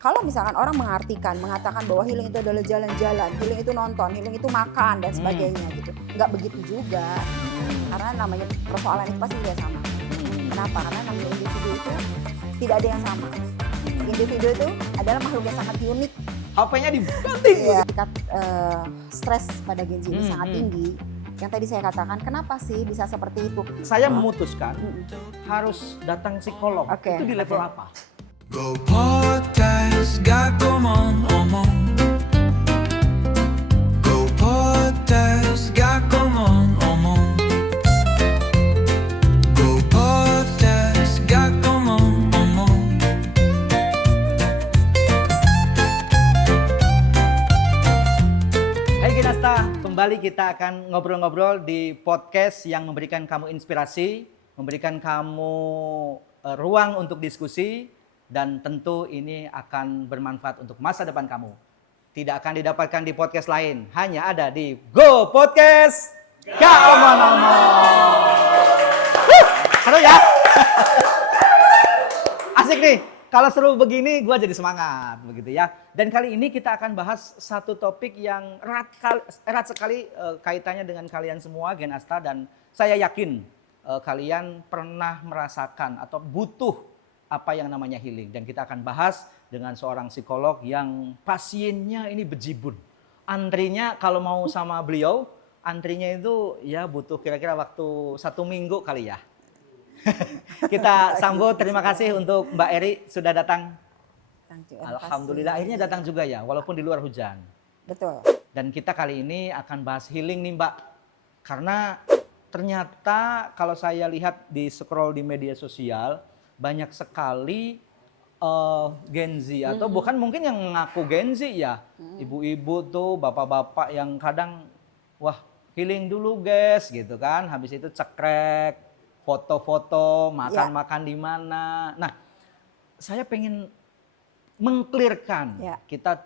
Kalau misalkan orang mengatakan bahwa healing itu adalah jalan-jalan, healing itu nonton, healing itu makan dan sebagainya gitu. Nggak begitu juga. Karena namanya persoalan itu pasti tidak sama. Kenapa? Karena namanya individu itu tidak ada yang sama. Individu itu adalah makhluk yang sangat unik. HP-nya dibanting. Ya, tingkat stres pada Genzi ini sangat tinggi. Yang tadi saya katakan, kenapa sih bisa seperti itu? Saya memutuskan harus datang psikolog. Oke, Itu di level oke. apa? Go potes gak omong. Go potes gak omong. Go potes gak omong. Hai Genasta, kembali kita akan ngobrol-ngobrol di podcast yang memberikan kamu inspirasi, memberikan kamu ruang untuk diskusi, dan tentu ini akan bermanfaat untuk masa depan kamu. Tidak akan didapatkan di podcast lain, hanya ada di Go Podcast Gak Omong-Omong. Seru ya? Asik nih. Kalau seru begini, gue jadi semangat begitu ya. Dan kali ini kita akan bahas satu topik yang erat sekali kaitannya dengan kalian semua, Genasta, dan saya yakin kalian pernah merasakan atau butuh apa yang namanya healing. Dan kita akan bahas dengan seorang psikolog yang pasiennya ini bejibun. Antrinya kalau mau sama beliau, antrinya itu ya butuh kira-kira waktu 1 minggu kali ya. Kita sambut, terima kasih untuk Mbak Eri sudah datang. Alhamdulillah akhirnya datang juga ya, walaupun di luar hujan. Betul. Dan kita kali ini akan bahas healing nih Mbak. Karena ternyata kalau saya lihat di scroll di media sosial, banyak sekali Gen Z atau bukan mungkin yang mengaku Gen Z ya. Ibu-ibu tuh, bapak-bapak yang kadang, wah healing dulu guys gitu kan. Habis itu cekrek, foto-foto, makan-makan di mana. Nah, saya pengen mengklirkan. Kita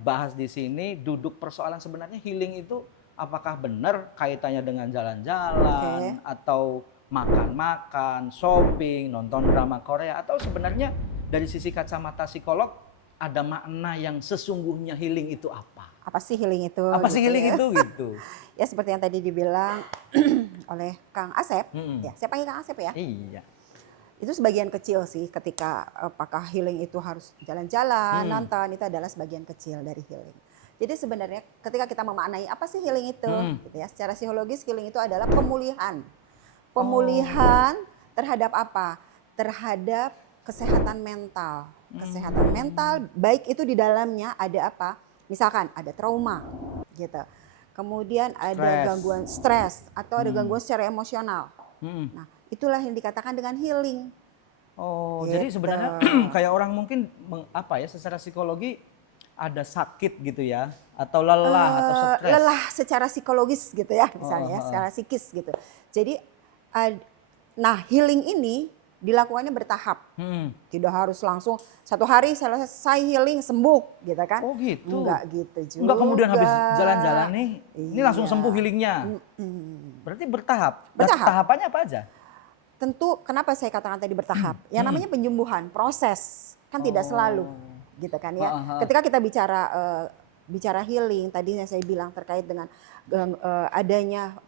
bahas di sini duduk persoalan sebenarnya healing itu apakah benar kaitannya dengan jalan-jalan atau makan-makan, shopping, nonton drama Korea, atau sebenarnya dari sisi kacamata psikolog ada makna yang sesungguhnya healing itu apa? Apa sih healing itu? Apa sih healing itu gitu? Ya seperti yang tadi dibilang oleh Kang Asep, ya saya panggil Kang Asep ya. Iya. Itu sebagian kecil sih ketika apakah healing itu harus jalan-jalan, nonton, itu adalah sebagian kecil dari healing. Jadi sebenarnya ketika kita memaknai apa sih healing itu, gitu ya, secara psikologis healing itu adalah pemulihan. Pemulihan terhadap apa? Terhadap kesehatan mental. Kesehatan mental baik itu di dalamnya ada apa? Misalkan ada trauma gitu. Kemudian ada gangguan stres atau ada gangguan secara emosional. Nah, itulah yang dikatakan dengan healing. Oh, gitu. jadi sebenarnya kayak orang mungkin secara psikologi ada sakit gitu ya, atau lelah atau stres. Lelah secara psikologis gitu ya, misalnya secara psikis gitu. Jadi nah healing ini dilakukannya bertahap. Tidak harus langsung 1 hari selesai healing sembuh gitu kan. Oh gitu. Enggak gitu juga. Enggak kemudian habis jalan-jalan nih, ini langsung sembuh healingnya. Berarti bertahap. Bertahap. Tahapannya apa aja? Tentu kenapa saya katakan tadi bertahap? Yang namanya penyembuhan, proses kan tidak selalu gitu kan ya. Ketika kita bicara healing, tadi yang saya bilang terkait dengan adanya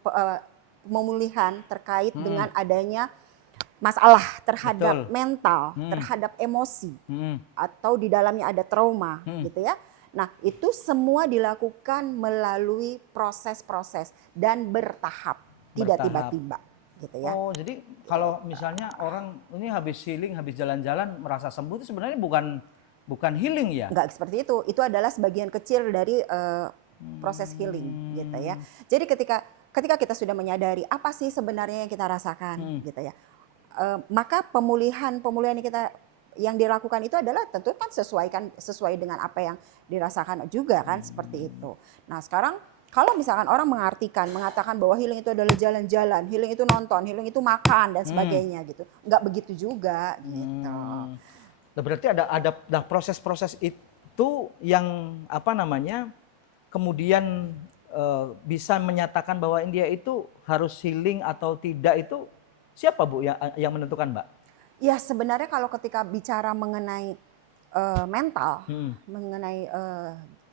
pemulihan terkait dengan adanya masalah terhadap mental, terhadap emosi, atau di dalamnya ada trauma, gitu ya. Nah, itu semua dilakukan melalui proses-proses dan bertahap, tidak tiba-tiba, gitu ya. Oh, jadi kalau misalnya orang ini habis healing, habis jalan-jalan merasa sembuh itu sebenarnya bukan healing ya? Enggak seperti itu. Itu adalah sebagian kecil dari proses healing, gitu ya. Jadi ketika kita sudah menyadari apa sih sebenarnya yang kita rasakan, gitu ya. Maka pemulihan yang dilakukan itu adalah tentu kan sesuai dengan apa yang dirasakan juga kan, seperti itu. Nah, sekarang kalau misalkan orang mengatakan bahwa healing itu adalah jalan-jalan, healing itu nonton, healing itu makan dan sebagainya gitu. Enggak begitu juga gitu. Berarti ada proses-proses itu yang kemudian bisa menyatakan bahwa dia itu harus healing atau tidak, itu siapa Bu yang menentukan Mbak? Ya sebenarnya kalau ketika bicara mengenai mental, mengenai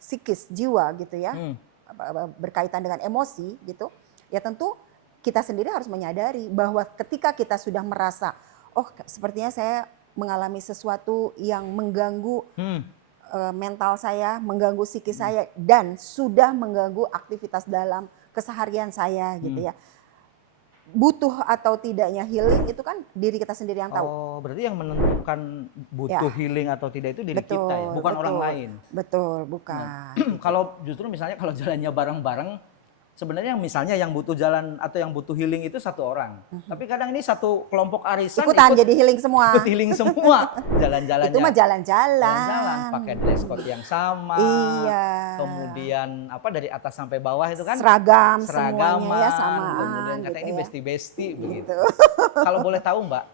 psikis jiwa gitu ya, berkaitan dengan emosi gitu, ya tentu kita sendiri harus menyadari bahwa ketika kita sudah merasa, oh sepertinya saya mengalami sesuatu yang mengganggu mental saya, mengganggu psikis saya, dan sudah mengganggu aktivitas dalam keseharian saya gitu ya. Butuh atau tidaknya healing itu kan diri kita sendiri yang tahu. Oh, berarti yang menentukan butuh healing atau tidak itu diri kita ya, bukan orang lain. Betul, bukan. Kalau justru misalnya kalau jalannya bareng-bareng, sebenarnya misalnya yang butuh jalan atau yang butuh healing itu satu orang. Tapi kadang ini satu kelompok arisan Ikutan jadi healing semua. ikut healing semua. Jalan-jalannya. Itu mah jalan-jalan. Pakai dress code yang sama. Iya. Kemudian apa dari atas sampai bawah itu kan Seragam seragaman, semuanya ya samaan. kemudian kata gitu ini ya. besti-besti begitu. Kalau boleh tahu Mbak,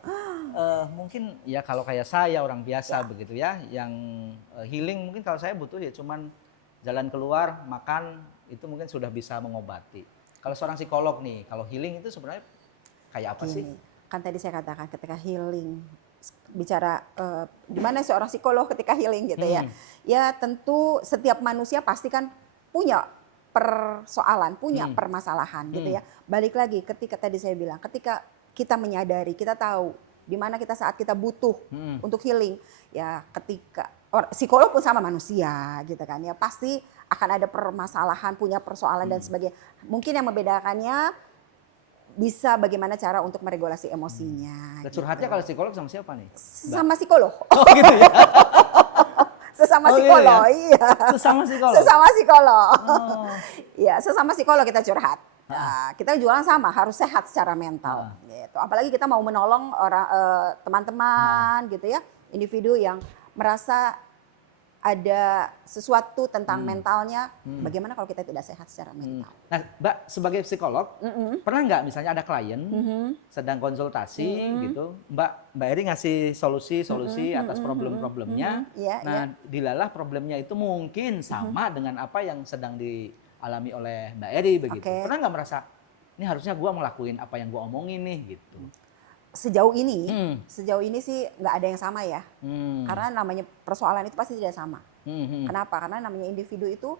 mungkin ya kalau kayak saya orang biasa begitu ya, yang healing mungkin kalau saya butuh ya cuman jalan keluar, makan, itu mungkin sudah bisa mengobati. Kalau seorang psikolog nih, kalau healing itu sebenarnya kayak apa sih? Kan tadi saya katakan ketika healing, bicara gimana seorang psikolog ketika healing gitu ya. Ya tentu setiap manusia pasti kan punya persoalan, punya permasalahan gitu ya. Balik lagi ketika tadi saya bilang, ketika kita menyadari, kita tahu di mana kita saat kita butuh untuk healing, ya ketika psikolog pun sama manusia gitu kan ya, pasti akan ada permasalahan, punya persoalan dan sebagainya. Mungkin yang membedakannya bisa bagaimana cara untuk meregulasi emosinya. Curhatnya kalau psikolog sama siapa nih? Sama psikolog. Oh gitu ya? Sesama Oh, psikolog, iya. Sesama psikolog? Sesama psikolog. Oh. Ya, sesama psikolog kita curhat. Nah, kita juga sama, harus sehat secara mental. Gitu. Apalagi kita mau menolong orang teman-teman gitu ya, individu yang merasa ada sesuatu tentang mentalnya, bagaimana kalau kita tidak sehat secara mental. Nah, Mbak sebagai psikolog, pernah nggak misalnya ada klien sedang konsultasi gitu, Mbak Eri ngasih solusi atas problem-problemnya. Nah, dilalah problemnya itu mungkin sama dengan apa yang sedang dialami oleh Mbak Eri begitu. Pernah nggak merasa ini harusnya gua ngelakuin apa yang gua omongin nih gitu? Sejauh ini sih nggak ada yang sama ya, karena namanya persoalan itu pasti tidak sama. Kenapa? Karena namanya individu itu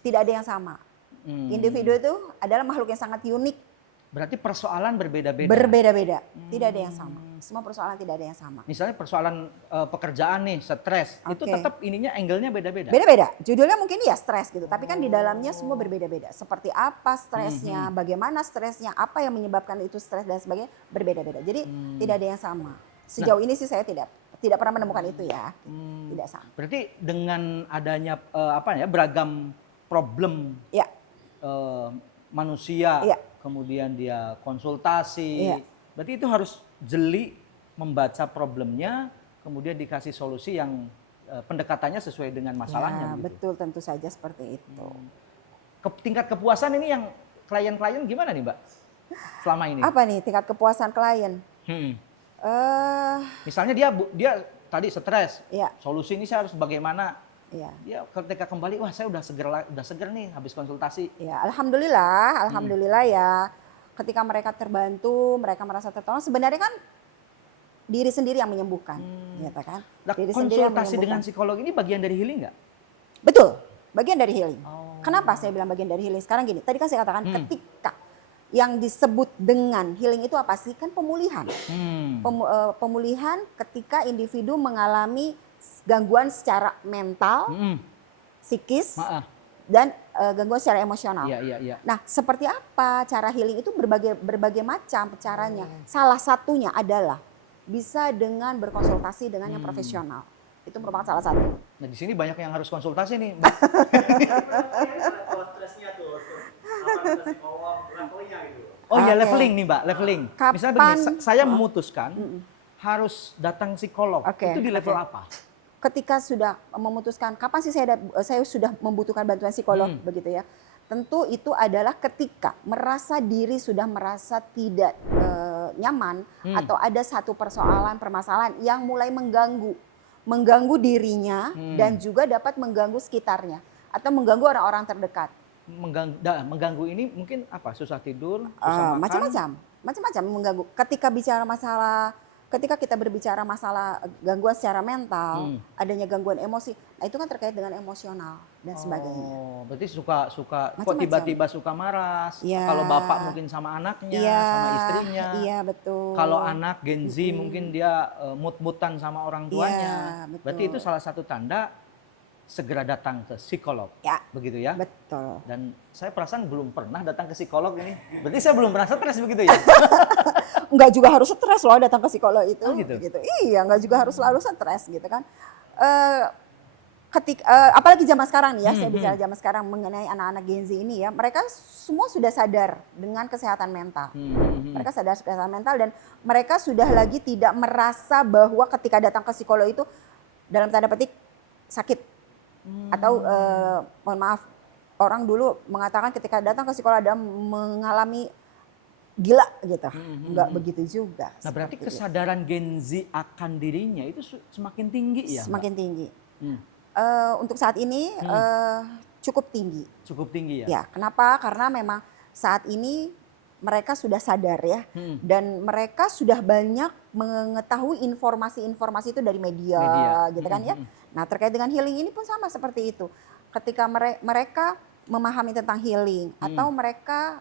tidak ada yang sama. Individu itu adalah makhluk yang sangat unik. Berarti persoalan berbeda-beda. Berbeda-beda, tidak ada yang sama. Semua persoalan tidak ada yang sama. Misalnya persoalan pekerjaan nih, stres, itu tetap ininya angle-nya beda-beda. Beda-beda. Judulnya mungkin ya stres gitu, tapi kan di dalamnya semua berbeda-beda. Seperti apa stresnya, bagaimana stresnya, apa yang menyebabkan itu stres dan sebagainya berbeda-beda. Jadi tidak ada yang sama. Sejauh ini sih saya tidak pernah menemukan itu ya. Tidak sama. Berarti dengan adanya beragam problem manusia, kemudian dia konsultasi, berarti itu harus jeli membaca problemnya, kemudian dikasih solusi yang pendekatannya sesuai dengan masalahnya. Ya, betul, tentu saja seperti itu. Tingkat kepuasan ini yang klien-klien gimana nih Mbak selama ini? Apa nih tingkat kepuasan klien? Misalnya dia tadi stres, solusi ini saya harus bagaimana? Dia ketika kembali, wah saya udah seger nih habis konsultasi. Ya, alhamdulillah ya. Ketika mereka terbantu, mereka merasa tertolong. Sebenarnya kan diri sendiri yang menyembuhkan, gitu kan? Nah, diri konsultasi dengan psikolog ini bagian dari healing nggak? Betul, bagian dari healing. Kenapa saya bilang bagian dari healing? Sekarang gini, tadi kan saya katakan ketika yang disebut dengan healing itu apa sih? Kan pemulihan. Pemulihan ketika individu mengalami gangguan secara mental, psikis, dan gangguan secara emosional. Nah, seperti apa cara healing itu berbagai macam caranya. Salah satunya adalah bisa dengan berkonsultasi dengan yang profesional. Itu merupakan salah satu. Nah, di sini banyak yang harus konsultasi nih. Oh iya, leveling nih Mbak, leveling. Misalnya begini, saya memutuskan harus datang psikolog. Itu di level apa? Ketika sudah memutuskan kapan sih saya sudah membutuhkan bantuan psikolog begitu ya. Tentu itu adalah ketika merasa diri sudah merasa tidak nyaman atau ada satu permasalahan yang mulai mengganggu dirinya dan juga dapat mengganggu sekitarnya atau mengganggu orang-orang terdekat. Mengganggu ini mungkin apa? Susah tidur, susah makan? Macam-macam mengganggu. Ketika bicara masalah ketika kita berbicara masalah gangguan secara mental, adanya gangguan emosi, nah itu kan terkait dengan emosional dan sebagainya. Oh, berarti suka kok Macam-macam. tiba-tiba suka marah. Iya. Kalau bapak mungkin sama anaknya, Iya, sama istrinya. iya betul. Kalau anak Gen Z mungkin dia mut-mutan sama orang tuanya. betul. Berarti itu salah satu tanda segera datang ke psikolog. Ya, Begitu ya. betul. Dan saya perasaan belum pernah datang ke psikolog ini. Berarti saya belum pernah stres begitu ya. Enggak juga harus stres loh datang ke psikolog itu. Oh, gitu? Iya, enggak juga harus selalu stres gitu kan. Apalagi zaman sekarang nih ya, saya bicara zaman sekarang mengenai anak-anak Gen Z ini ya, mereka semua sudah sadar dengan kesehatan mental. Mereka sadar kesehatan mental dan mereka sudah lagi tidak merasa bahwa ketika datang ke psikolog itu dalam tanda petik sakit. Atau mohon maaf, orang dulu mengatakan ketika datang ke psikolog ada mengalami gila gitu. Enggak begitu juga. Nah, berarti seperti itu. kesadaran Gen Z akan dirinya itu semakin tinggi ya? Mbak? Semakin tinggi. Hmm. Untuk saat ini cukup tinggi. Cukup tinggi ya? Ya, kenapa? Karena memang saat ini mereka sudah sadar ya, dan mereka sudah banyak mengetahui informasi-informasi itu dari media. Gitu kan ya. Nah, terkait dengan healing ini pun sama seperti itu. Ketika mereka memahami tentang healing atau mereka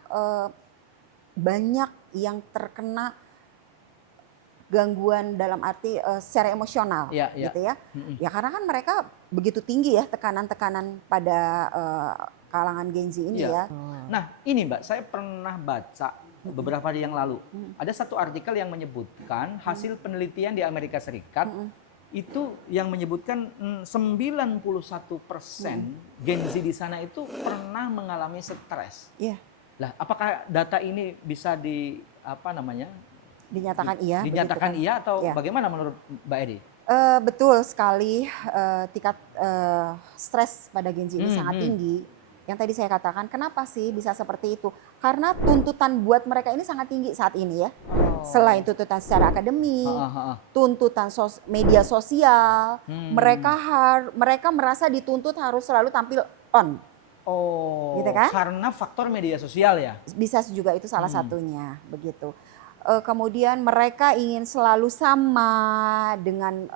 banyak yang terkena gangguan dalam arti secara emosional, gitu ya. Ya karena kan mereka begitu tinggi ya tekanan-tekanan pada kalangan Gen Z ini ya. Nah ini Mbak, saya pernah baca beberapa hari yang lalu. Ada satu artikel yang menyebutkan hasil penelitian di Amerika Serikat itu yang menyebutkan 91% Gen Z di sana itu pernah mengalami stres. Iya. Lah, apakah data ini bisa Dinyatakan iya. dinyatakan begitu kan? iya atau Iya. bagaimana menurut Mbak Edi? Betul sekali, tingkat stres pada Gen Z ini sangat tinggi. Yang tadi saya katakan, kenapa sih bisa seperti itu? Karena tuntutan buat mereka ini sangat tinggi saat ini ya. Selain tuntutan secara akademik, tuntutan media sosial, mereka merasa dituntut harus selalu tampil on. Oh, Gitu kan? karena faktor media sosial ya? Bisa juga itu salah satunya, begitu. Kemudian mereka ingin selalu sama dengan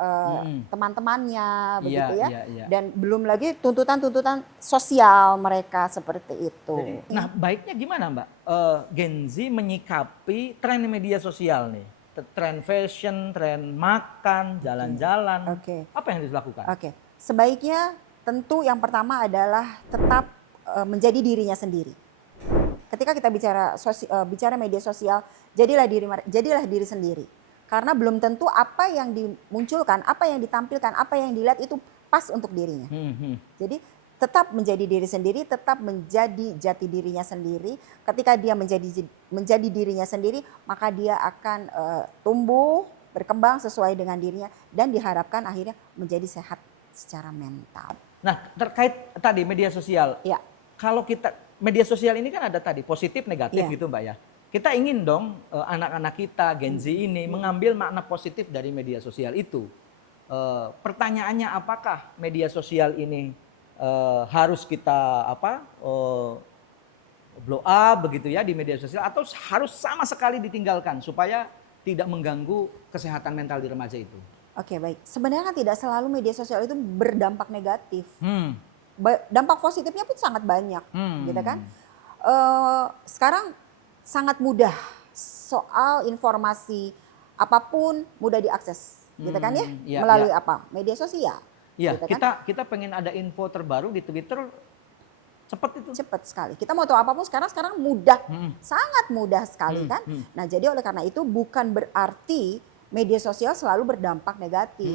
teman-temannya, begitu ya. Dan belum lagi tuntutan-tuntutan sosial mereka seperti itu. Nah, baiknya gimana Mbak? Gen Z menyikapi tren media sosial nih, tren fashion, tren makan, jalan-jalan. Apa yang harus dilakukan? Sebaiknya tentu yang pertama adalah tetap menjadi dirinya sendiri. Ketika kita bicara media sosial, jadilah diri sendiri. Karena belum tentu apa yang dimunculkan, apa yang ditampilkan, apa yang dilihat itu pas untuk dirinya. Jadi tetap menjadi diri sendiri, tetap menjadi jati dirinya sendiri. Ketika dia menjadi dirinya sendiri, maka dia akan tumbuh, berkembang sesuai dengan dirinya dan diharapkan akhirnya menjadi sehat secara mental. Nah, terkait tadi media sosial. Ya. Kalau media sosial ini kan ada tadi positif negatif gitu Mbak ya. Kita ingin dong anak-anak kita Gen Z ini mengambil makna positif dari media sosial itu. Pertanyaannya apakah media sosial ini harus kita blow up begitu ya di media sosial atau harus sama sekali ditinggalkan supaya tidak mengganggu kesehatan mental di remaja itu? Oke, baik. Sebenarnya kan tidak selalu media sosial itu berdampak negatif. Dampak positifnya pun sangat banyak, gitu kan? Sekarang sangat mudah soal informasi apapun mudah diakses, gitu kan ya? Melalui apa? Media sosial. Iya, gitu kan? kita pengen ada info terbaru di Twitter, cepat itu. Cepat sekali. Kita mau tahu apapun sekarang mudah, sangat mudah sekali kan? Nah, jadi oleh karena itu bukan berarti media sosial selalu berdampak negatif.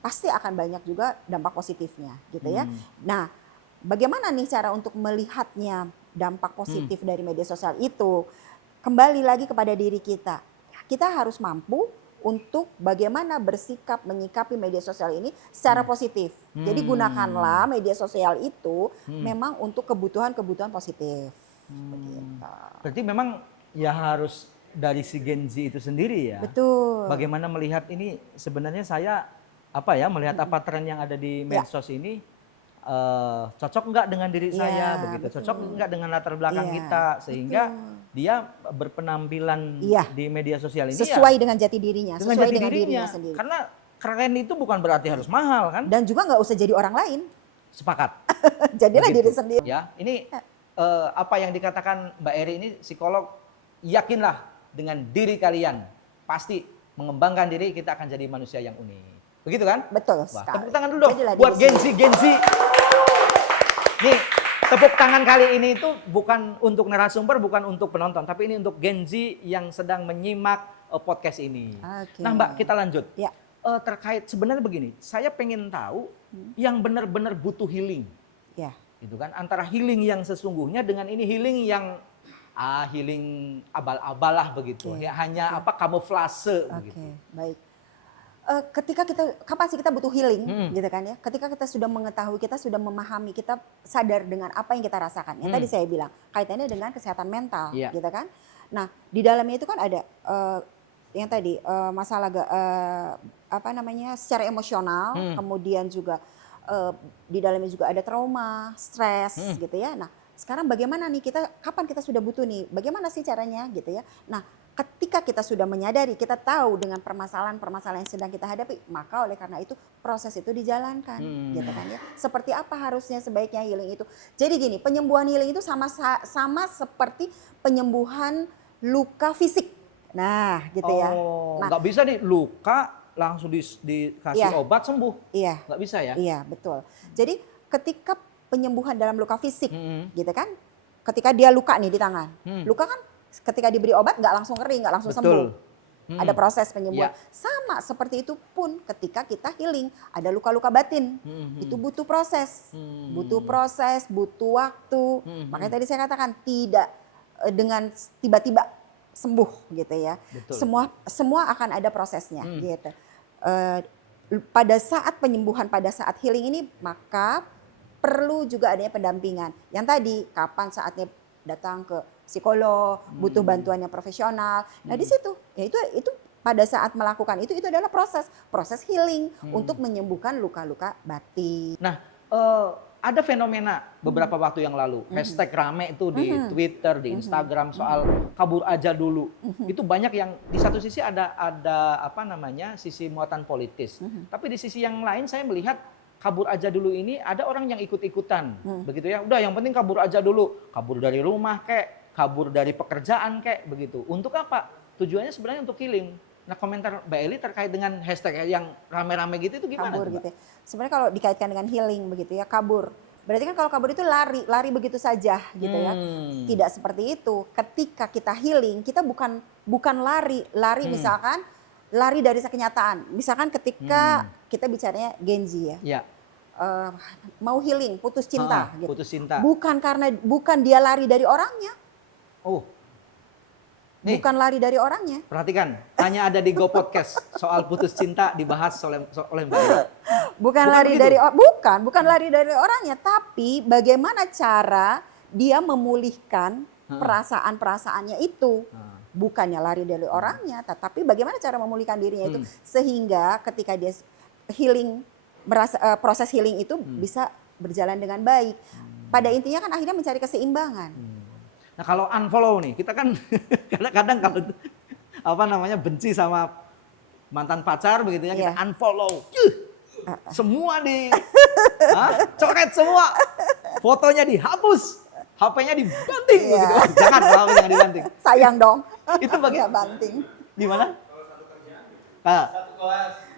Pasti akan banyak juga dampak positifnya gitu ya. Nah, bagaimana nih cara untuk melihatnya dampak positif dari media sosial itu? Kembali lagi kepada diri kita. Kita harus mampu untuk bagaimana bersikap menyikapi media sosial ini secara positif. Jadi gunakanlah media sosial itu memang untuk kebutuhan-kebutuhan positif. Begitu. Berarti memang ya harus dari si Gen Z itu sendiri ya. Betul. Bagaimana melihat ini sebenarnya saya melihat apa tren yang ada di medsos ini cocok enggak dengan diri saya begitu. Cocok enggak dengan latar belakang kita sehingga dia berpenampilan Iya. di media sosial ini Sesuai dengan jati dirinya, dengan sesuai jati dengan dirinya. dirinya sendiri. Karena keren itu bukan berarti harus mahal kan? Dan juga nggak usah jadi orang lain. Sepakat. Jadilah Begitu. diri sendiri. Ya, ini apa yang dikatakan Mbak Eri ini psikolog, yakinlah dengan diri kalian pasti mengembangkan diri, kita akan jadi manusia yang unik. Begitu kan? Betul Wah, sekali. tepuk tangan dulu dong Jadilah buat diri sendiri. Genzi. Nih, tepuk tangan kali ini itu bukan untuk narasumber, bukan untuk penonton, tapi ini untuk Genzi yang sedang menyimak podcast ini. Oke. Nah, Mbak, kita lanjut. Ya. Terkait sebenarnya begini, saya pengen tahu yang benar-benar butuh healing. Ya. Gitu kan, antara healing yang sesungguhnya dengan ini healing yang healing abal-abal lah begitu. Oke, Ya, hanya kamuflase Oke, begitu. baik. Kapan sih kita butuh healing, gitu kan ya? Ketika kita sudah mengetahui, kita sudah memahami, kita sadar dengan apa yang kita rasakan. Yang tadi saya bilang kaitannya dengan kesehatan mental, Iya. gitu kan? Nah, di dalamnya itu kan ada yang tadi masalah secara emosional, kemudian juga di dalamnya juga ada trauma, stres, gitu ya. Nah, sekarang bagaimana nih kapan kita sudah butuh nih? Bagaimana sih caranya, gitu ya? Nah, ketika kita sudah menyadari, kita tahu dengan permasalahan-permasalahan yang sedang kita hadapi, maka oleh karena itu proses itu dijalankan, gitu kan ya. Seperti apa harusnya sebaiknya healing itu? Jadi gini, penyembuhan healing itu sama seperti penyembuhan luka fisik. Nah, gitu ya. Nah, Nggak bisa nih luka langsung dikasih Iya. obat sembuh. iya. Nggak bisa ya? Iya, betul. Jadi ketika penyembuhan dalam luka fisik, Mm-mm. gitu kan, ketika dia luka nih di tangan, luka kan ketika diberi obat nggak langsung kering, nggak langsung sembuh. Betul. Ada proses penyembuhan. Iya. Sama seperti itu pun ketika kita healing, ada luka-luka batin, itu butuh proses, butuh waktu. Makanya tadi saya katakan tidak dengan tiba-tiba sembuh, gitu ya. Betul. Semua akan ada prosesnya, gitu. Pada saat penyembuhan, pada saat healing ini, maka perlu juga adanya pendampingan. Yang tadi, kapan saatnya datang ke psikolog, butuh bantuan yang profesional. Nah, di situ, ya itu pada saat melakukan itu adalah proses healing untuk menyembuhkan luka-luka batin. Nah, ada fenomena beberapa waktu yang lalu, hashtag rame itu di Twitter, di Instagram soal kabur aja dulu. Itu banyak yang di satu sisi ada sisi muatan politis. Tapi di sisi yang lain saya melihat kabur aja dulu ini ada orang yang ikut-ikutan. Begitu ya. Udah yang penting kabur aja dulu. Kabur dari rumah kek, kabur dari pekerjaan kek, begitu. Untuk apa? Tujuannya sebenarnya untuk healing. Nah, komentar Mbak Eli terkait dengan hashtag yang rame-rame gitu itu gimana? Kabur tuh, Mbak? gitu ya. Sebenarnya kalau dikaitkan dengan healing begitu ya, kabur. Berarti kan kalau kabur itu lari begitu saja gitu ya. Tidak seperti itu. Ketika kita healing, kita bukan lari misalkan lari dari kenyataan. Misalkan ketika kita bicaranya Genzi ya. Ya. Mau healing, putus cinta gitu. Putus cinta. Bukan dia lari dari orangnya. Oh. Nih, Bukan lari dari orangnya. perhatikan, hanya ada di Go Podcast soal putus cinta dibahas oleh Mbak Eli. Bukan lari dari orangnya, tapi bagaimana cara dia memulihkan perasaan-perasaannya itu. Bukannya lari dari orangnya, tetapi bagaimana cara memulihkan dirinya itu sehingga ketika dia healing, proses healing itu bisa berjalan dengan baik. Pada intinya kan akhirnya mencari keseimbangan. Nah, kalau unfollow nih, kita kan kadang-kadang kalau benci sama mantan pacar begitu ya, kita unfollow. Semua coret semua. Fotonya dihapus. HP-nya dibanting begitu. Jangan HP-nya dibanting. Sayang dong. Itu Nggak banting. Gimana?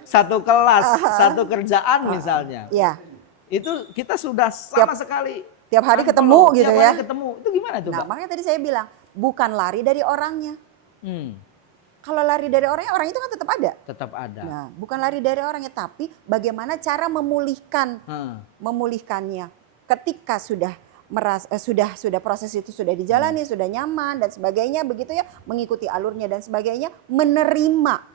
Satu kelas, satu kerjaan misalnya. Iya. Itu kita sudah sama sekali Tiap hari unfollow, ketemu gitu tiap ya. hari ketemu. Itu gimana tuh, Nah, Mbak? makanya tadi saya bilang, bukan lari dari orangnya. Kalau lari dari orangnya, orang itu kan tetap ada. Tetap ada. Nah, bukan lari dari orangnya, tapi bagaimana cara memulihkannya. Ketika sudah proses itu sudah dijalani, sudah nyaman dan sebagainya, begitu ya, mengikuti alurnya dan sebagainya, menerima,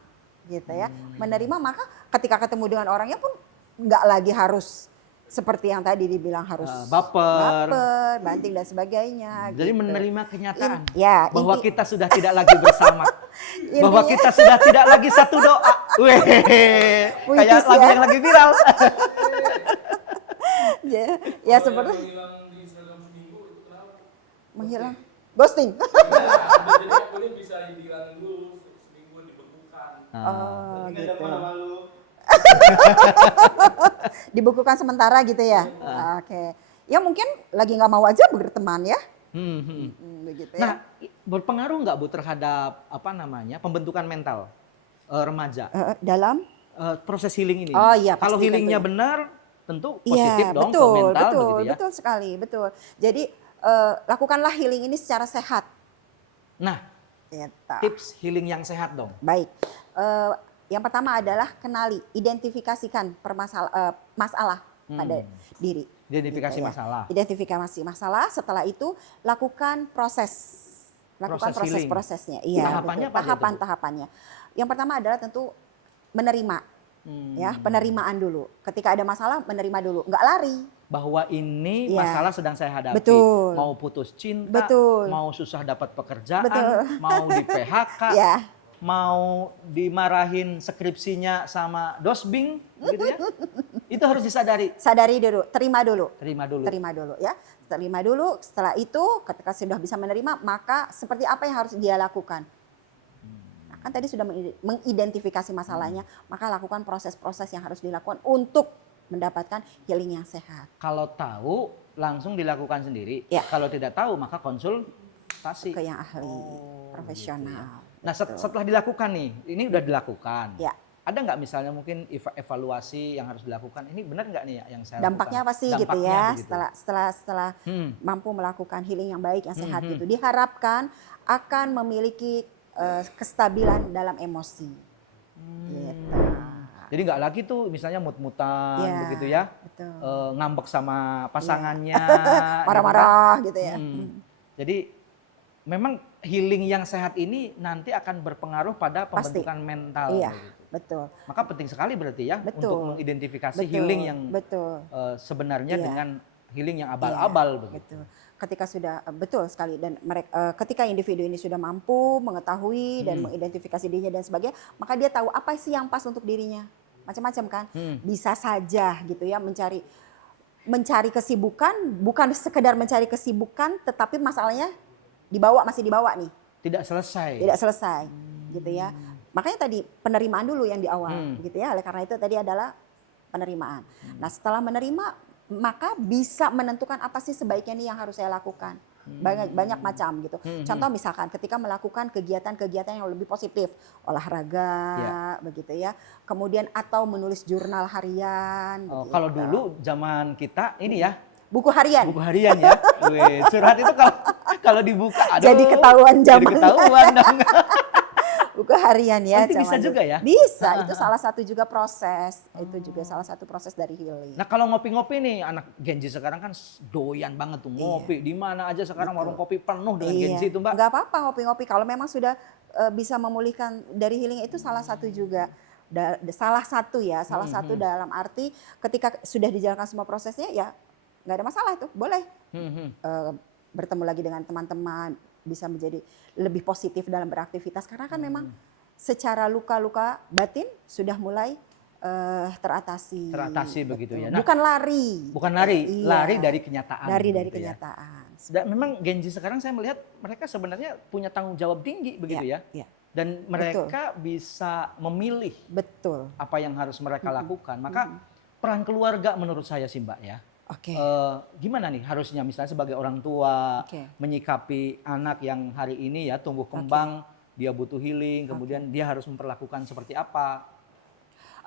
gitu ya, menerima. Maka ketika ketemu dengan orangnya pun nggak lagi harus seperti yang tadi dibilang harus baper, banting dan sebagainya. Jadi gitu. menerima kenyataan bahwa inti- kita sudah tidak lagi bersama, bahwa kita sudah tidak lagi satu doa. Weh, kayak lagu yang lagi viral. ya seperti menghilang. ghosting. Jadi akunnya bisa dihilangin dulu seminggu dibekukan. Oh, Nggak ada gitu. malu-malu. Dibukukan sementara gitu ya. Oke. Ya mungkin lagi nggak mau aja berteman ya. Begitu ya. Nah, berpengaruh nggak Bu terhadap pembentukan mental remaja Dalam proses healing ini? Oh iya, Kalau pasti healingnya tentunya. benar, tentu positif iya, dong betul, ke mental betul, begitu ya. betul sekali, betul. Jadi lakukanlah healing ini secara sehat. Nah, Gitu. tips healing yang sehat dong. Baik. Yang pertama adalah kenali, identifikasikan masalah pada diri. Identifikasi Gitu ya. masalah. Identifikasi masalah. Setelah itu lakukan proses. Lakukan Proses healing. prosesnya. Iya, Tahapannya betul. apa aja tuh, Bu? Tahapannya. Yang pertama adalah tentu menerima. Ya, penerimaan dulu. Ketika ada masalah menerima dulu, nggak lari. Bahwa ini Iya. masalah sedang saya hadapi. Betul. Mau putus cinta, Betul. mau susah dapat pekerjaan, Betul. mau di PHK, Ya. mau dimarahin skripsinya sama dosbing, gitu ya. Itu harus disadari. Sadari dulu, terima dulu. Terima dulu. Terima dulu ya. Terima dulu. Setelah itu ketika sudah bisa menerima, maka seperti apa yang harus dia lakukan? Nah, kan tadi sudah mengidentifikasi masalahnya, maka lakukan proses-proses yang harus dilakukan untuk mendapatkan healing yang sehat. Kalau tahu langsung dilakukan sendiri. Ya. Kalau tidak tahu maka konsultasi. Ke yang ahli, Oh, profesional. Nah Betul. setelah dilakukan nih, ini udah dilakukan. Ya. Ada nggak misalnya mungkin evaluasi yang harus dilakukan? Ini benar nggak nih yang saya Dampaknya lakukan? apa sih gitu Dampaknya ya? begitu. Setelah mampu melakukan healing yang baik, yang sehat Hmm. gitu, diharapkan akan memiliki kestabilan dalam emosi. Gitu. Jadi nggak lagi tuh misalnya mut-mutan Iya, begitu ya, betul. ngambek sama pasangannya, Marah-marah gitu ya. gitu kan. Jadi memang healing yang sehat ini nanti akan berpengaruh pada Pasti. pembentukan mental. Iya, begitu. betul. Maka penting sekali berarti ya Betul. untuk mengidentifikasi Betul, healing yang betul. sebenarnya Iya. dengan healing yang abal-abal Iya, begitu. betul. Ketika sudah betul sekali dan mereka ketika individu ini sudah mampu mengetahui dan mengidentifikasi dirinya dan sebagainya, maka dia tahu apa sih yang pas untuk dirinya. Macam-macam kan. Bisa saja gitu ya mencari kesibukan, bukan sekedar mencari kesibukan tetapi masalahnya masih dibawa nih, Tidak selesai. tidak selesai gitu ya. Makanya tadi penerimaan dulu yang di awal gitu ya. Oleh karena itu tadi adalah penerimaan. Nah, setelah menerima maka bisa menentukan apa sih sebaiknya nih yang harus saya lakukan. Banyak macam gitu. Contoh misalkan ketika melakukan kegiatan-kegiatan yang lebih positif, olahraga begitu ya. Kemudian atau menulis jurnal harian. Oh, begitu. kalau dulu zaman kita ini ya Buku harian. buku harian ya. Wih, curhat itu kalau dibuka aduh, Jadi ketahuan jadi zaman. ketahuan dong. Buku harian ya. Itu bisa zaman juga dulu. ya? Bisa, itu salah satu juga proses. Itu juga salah satu proses dari healing. Nah, kalau ngopi-ngopi nih anak Gen Z sekarang kan doyan banget tuh ngopi. Di mana aja sekarang warung kopi penuh dengan Gen Z itu, Mbak. Nggak apa-apa ngopi-ngopi. Kalau memang sudah bisa memulihkan dari healing itu salah satu juga. Salah satu dalam arti ketika sudah dijalankan semua prosesnya ya nggak ada masalah itu. Boleh bertemu lagi dengan teman-teman, bisa menjadi lebih positif dalam beraktivitas. Karena kan memang secara luka-luka batin sudah mulai teratasi. Teratasi begitu ya. Betul. Nah, Bukan lari. bukan lari, Iya. lari dari kenyataan. Dari gitu ya. kenyataan. Dan memang Gen Z sekarang saya melihat mereka sebenarnya punya tanggung jawab tinggi begitu ya. Iya. Dan mereka bisa memilih Betul. apa yang harus mereka lakukan. Maka peran keluarga menurut saya sih Mbak ya. Oke. Gimana nih harusnya misalnya sebagai orang tua Oke. menyikapi anak yang hari ini ya tumbuh kembang, dia butuh healing, kemudian dia harus memperlakukan seperti apa?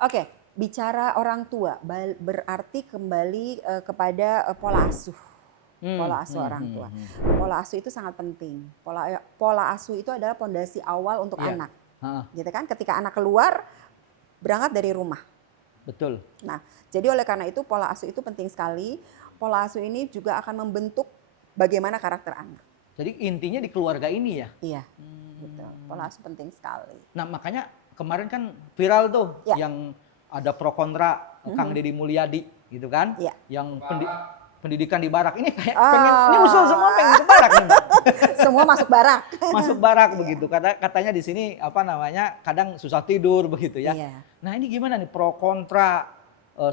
Oke, bicara orang tua berarti kembali kepada pola asuh. Pola asuh orang tua. Pola asuh itu sangat penting. Pola asuh itu adalah pondasi awal untuk Iya. anak. Heeh, Gitu kan? Ketika anak keluar berangkat dari rumah. betul. Nah, jadi oleh karena itu pola asuh itu penting sekali. Pola asuh ini juga akan membentuk bagaimana karakter anak. Jadi intinya di keluarga ini ya. Iya. Gitu. Pola asuh penting sekali. Nah makanya kemarin kan viral tuh Ya. yang ada pro kontra Kang Deddy Mulyadi gitu kan. Iya. Yang pendidikan di barak. Ini kayak Ah. pengen, ini usul semua pengen ke barak nih Mbak. Semua masuk barak. Masuk barak begitu. Katanya di sini kadang susah tidur begitu ya. Iya. Nah ini gimana nih pro kontra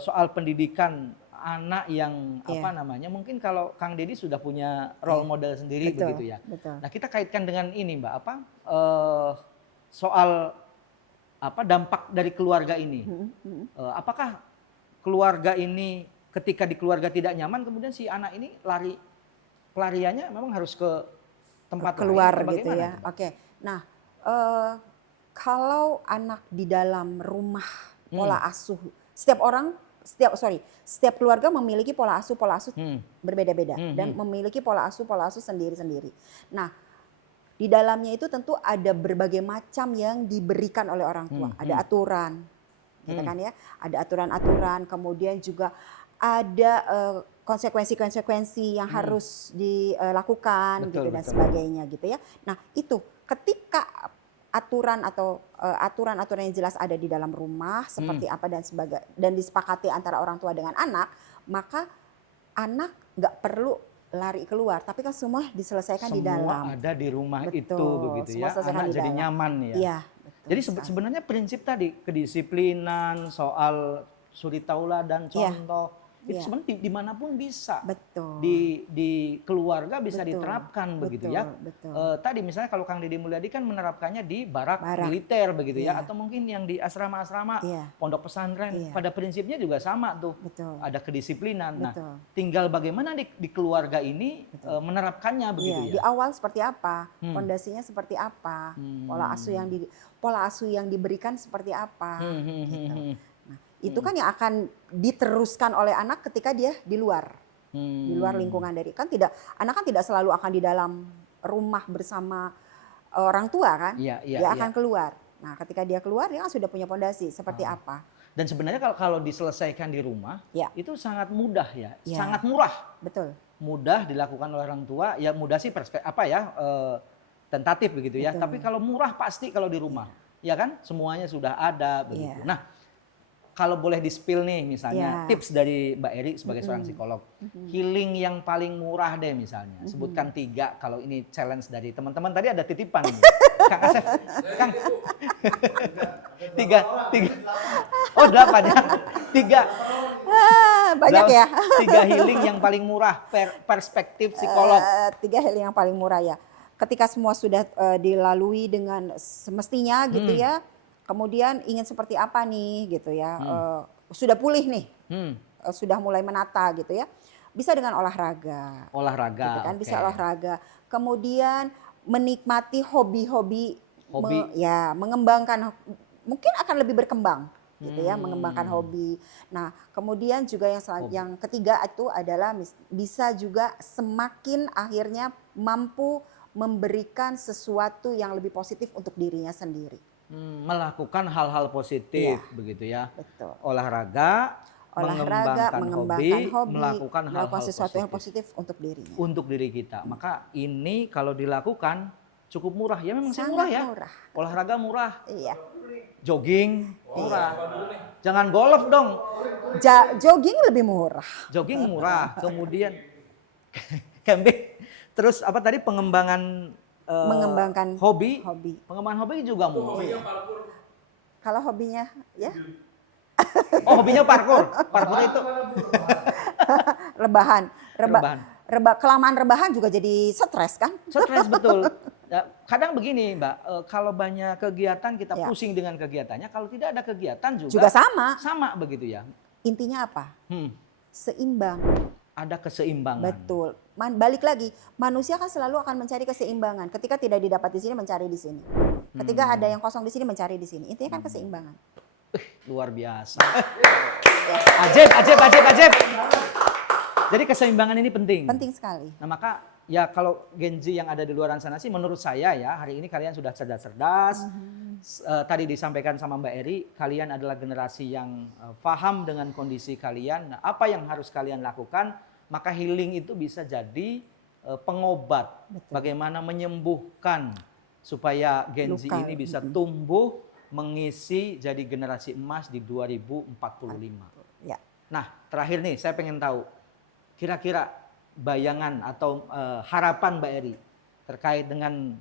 soal pendidikan anak yang Iya. apa namanya, mungkin kalau Kang Deddy sudah punya role model sendiri Betul, begitu ya. betul. Nah kita kaitkan dengan ini Mbak, soal apa dampak dari keluarga ini. Apakah keluarga ini ketika di keluarga tidak nyaman, kemudian si anak ini pelariannya memang harus ke tempat Keluar lain, gitu ya. Mbak? Oke. Nah, kalau anak di dalam rumah pola asuh, setiap keluarga memiliki pola asuh berbeda-beda dan memiliki pola asuh sendiri-sendiri. Nah, di dalamnya itu tentu ada berbagai macam yang diberikan oleh orang tua. Ada aturan, gitu kan ya. Ada aturan-aturan, kemudian juga ada konsekuensi-konsekuensi yang harus dilakukan gitu dan sebagainya gitu ya. Nah, itu ketika aturan-aturan yang jelas ada di dalam rumah seperti apa dan disepakati antara orang tua dengan anak, maka anak nggak perlu lari keluar, tapi kan semua diselesaikan di dalam. Semua ada di rumah itu Betul, begitu semua ya. selesaikan Anak di jadi dalam. nyaman ya. Iya, betul Jadi sekali. sebenarnya prinsip tadi kedisiplinan, soal suri tauladan, Iya. contoh itu Iya. sebenarnya dimanapun bisa. Betul. Di keluarga bisa Betul, diterapkan begitu betul, ya. betul. Tadi misalnya kalau Kang Deddy Mulyadi kan menerapkannya di barak Barak. militer begitu ya, Iya. atau mungkin yang di asrama-asrama, Iya. pondok pesantren, Iya. pada prinsipnya juga sama tuh. Betul. Ada kedisiplinan. Nah, Betul. tinggal bagaimana di keluarga ini menerapkannya begitu Iya, di ya. awal seperti apa, pondasinya seperti apa, pola asuh yang diberikan seperti apa. Gitu. Nah, itu kan yang akan diteruskan oleh anak ketika dia di luar lingkungan anak kan tidak selalu akan di dalam rumah bersama orang tua kan, Iya, dia akan keluar. Nah, ketika dia keluar dia kan sudah punya pondasi seperti apa. Dan sebenarnya kalau diselesaikan di rumah, Ya. itu sangat mudah ya, Ya. sangat murah. Betul. Mudah dilakukan oleh orang tua, ya mudah sih tentatif begitu ya. Betul. Tapi kalau murah pasti kalau di rumah, ya kan semuanya sudah ada begitu. Iya. Nah, kalau boleh di-spill nih misalnya Iya. tips dari Mbak Eri sebagai seorang psikolog, healing yang paling murah deh misalnya, sebutkan 3. Kalau ini challenge dari teman-teman tadi ada titipan ini. Kang Asep, Kang. 3. Oh 8 ya. 3. Banyak ya. 3 healing yang paling murah perspektif psikolog. 3 hal yang paling murah ya. Ketika semua sudah dilalui dengan semestinya gitu ya. Kemudian ingin seperti apa nih gitu ya. Sudah pulih nih. Sudah mulai menata gitu ya. Bisa dengan olahraga. Olahraga. Gitu kan, oke. bisa olahraga. Kemudian menikmati hobi-hobi. Mengembangkan, mungkin akan lebih berkembang gitu ya, mengembangkan hobi. Nah, kemudian juga yang ketiga itu adalah bisa juga semakin akhirnya mampu memberikan sesuatu yang lebih positif untuk dirinya sendiri. Melakukan hal-hal positif begitu ya. Betul. Olahraga, mengembangkan hobi, melakukan hal-hal sesuatu yang positif untuk dirinya. untuk diri kita. Maka ini kalau dilakukan cukup murah. Ya memang sih Sangat murah ya. murah. Olahraga murah, Iya. jogging murah. Jangan golf dong. Jogging lebih murah. Jogging murah. Kemudian camping. Terus apa tadi pengembangan Mengembangkan hobi. hobi. Pengembangan hobi juga murah. Kalau hobinya ya Oh, hobinya parkour. Parkour itu rebahan. Rebahan. Kelamaan rebahan juga jadi stres kan? stres betul. Ya, kadang begini Mbak, kalau banyak kegiatan kita Ya. pusing dengan kegiatannya, kalau tidak ada kegiatan Juga sama. sama begitu ya. Intinya apa? Seimbang. Ada keseimbangan. Betul. Balik lagi, manusia kan selalu akan mencari keseimbangan. Ketika tidak didapat di sini, mencari di sini. Ketika ada yang kosong di sini, mencari di sini. Intinya kan keseimbangan. Luar biasa. Ajib. Jadi keseimbangan ini penting. Penting sekali. Nah maka ya kalau Gen Z yang ada di luar sana sih menurut saya ya hari ini kalian sudah cerdas-cerdas. Tadi disampaikan sama Mbak Eri, kalian adalah generasi yang paham dengan kondisi kalian. Nah apa yang harus kalian lakukan? Maka healing itu bisa jadi pengobat. Betul. Bagaimana menyembuhkan supaya Gen Z Luka. ini bisa tumbuh mengisi jadi generasi emas di 2045. Ya. Nah terakhir nih saya pengen tahu. Kira-kira bayangan atau harapan Mbak Eri terkait dengan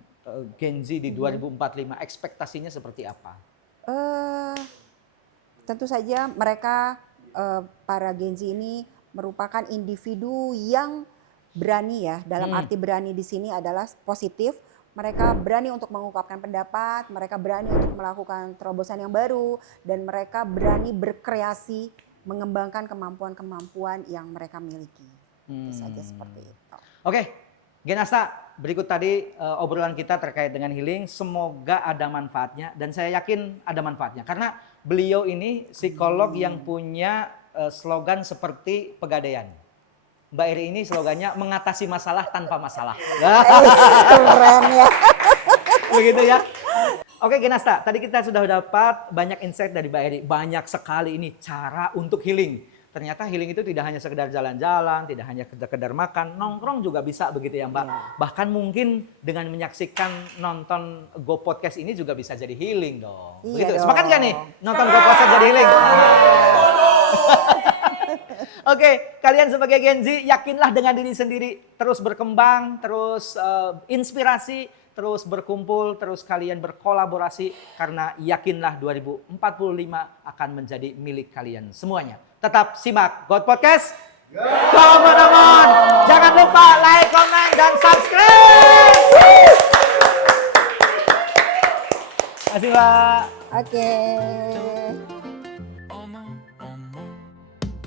Gen Z di 2045, ekspektasinya seperti apa? Tentu saja mereka para Gen Z ini merupakan individu yang berani ya. Dalam arti berani di sini adalah positif. Mereka berani untuk mengungkapkan pendapat, mereka berani untuk melakukan terobosan yang baru, dan mereka berani berkreasi, mengembangkan kemampuan-kemampuan yang mereka miliki. Itu saja seperti itu. Oke, Gen Asta, berikut tadi obrolan kita terkait dengan healing. Semoga ada manfaatnya dan saya yakin ada manfaatnya. Karena beliau ini psikolog yang punya slogan seperti Pegadaian. Mbak Eri ini slogannya mengatasi masalah tanpa masalah. Keren ya. Begitu ya. Oke Gen Asta, tadi kita sudah dapat banyak insight dari Mbak Eri. Banyak sekali ini cara untuk healing. Ternyata healing itu tidak hanya sekedar jalan-jalan, tidak hanya sekedar makan, nongkrong juga bisa begitu ya Mbak. Bahkan mungkin dengan menyaksikan nonton Go Podcast ini juga bisa jadi healing dong. Iya Begitu. dong. Sepakat gak nih nonton Go Podcast jadi healing? Oke, kalian sebagai Gen Z yakinlah dengan diri sendiri, terus berkembang, terus inspirasi, terus berkumpul, terus kalian berkolaborasi karena yakinlah 2045 akan menjadi milik kalian semuanya. Tetap simak God Podcast. Come on. Jangan lupa like, comment, dan subscribe. Terima kasih Mbak. Oke.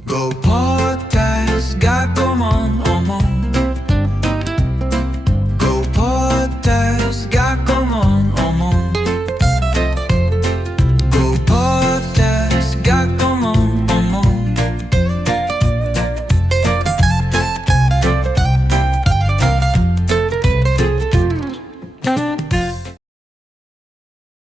Go Podcast, got come on.